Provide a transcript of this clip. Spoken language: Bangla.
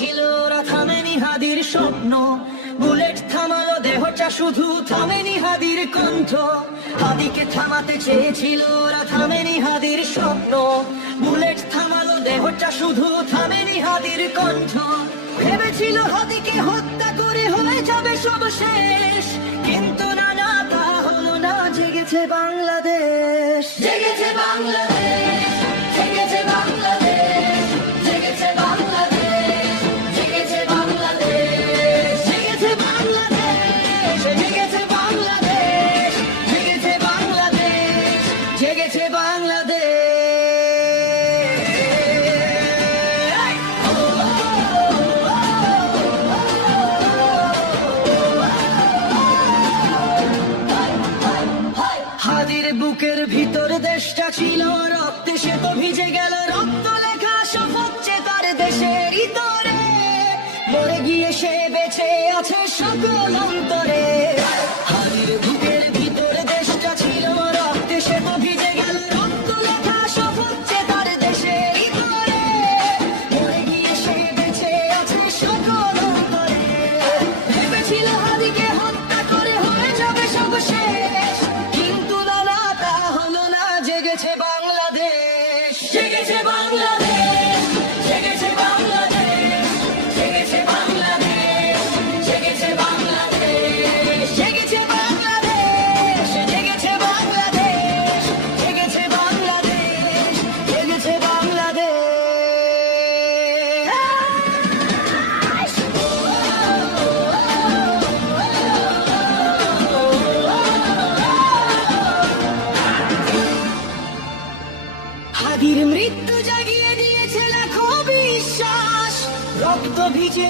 চেয়েছিল ওরা, থামেনি হাদির স্বপ্ন। বুলেট থামালো দেহটা, শুধু থামেনি হাদির কণ্ঠ। হাদিকে থামাতে চেয়েছিল ওরা, থামেনি হাদির স্বপ্ন। বুলেট থামালো দেহটা, শুধু থামেনি হাদির কণ্ঠ। ভেবেছিল হাদিকে হত্যা করে হয়ে যাবে সব শেষ, কিন্তু না না, তা হলো না। জেগেছে বাংলাদেশ, জেগেছে বাংলাদেশ, জেগেছে বাংলাদেশ, জেগেছে বাংলাদেশ, জেগেছে বাংলাদেশ, জেগেছে বাংলাদেশ, জেগেছে বাংলাদেশ, জেগেছে বাংলাদেশ, জেগেছে বাংলাদেশ। হাদির বুকের ভিতর দেশটা ছিল রক্তে, সে তো ভিজে গেল। রক্ত লেখা শপথ যে তার দেশের ভিতরে, মরে গিয়ে সে বেঁচে আছে সকল অন্তরে। হাদির বুকের ভিতর দেশটা ছিল রক্তে, সে তো ভিজে গেল। রক্ত লেখা শপথ যে তার দেশের ভিতরে, মরে গিয়ে সে বেঁচে আছে সকল অন্তরে। ভেবেছিল হাদিকে হত্যা করে হয়ে যাবে সব শেষ, কিন্তু না না, তা হলো না। জেগেছে বাংলাদেশ, জেগেছে বাংলাদেশ, জেগেছে বাংলাদেশ, জেগেছে বাংলাদেশ, জেগেছে বাংলাদেশ, জেগেছে বাংলাদেশ, জেগেছে বাংলাদেশ, জেগেছে বাংলাদেশ, জেগেছে বাংলাদেশ। হাদির মৃত্যু জাগিয়ে দিয়েছে লাখো বিশ্বাস, রক্ত ভিজে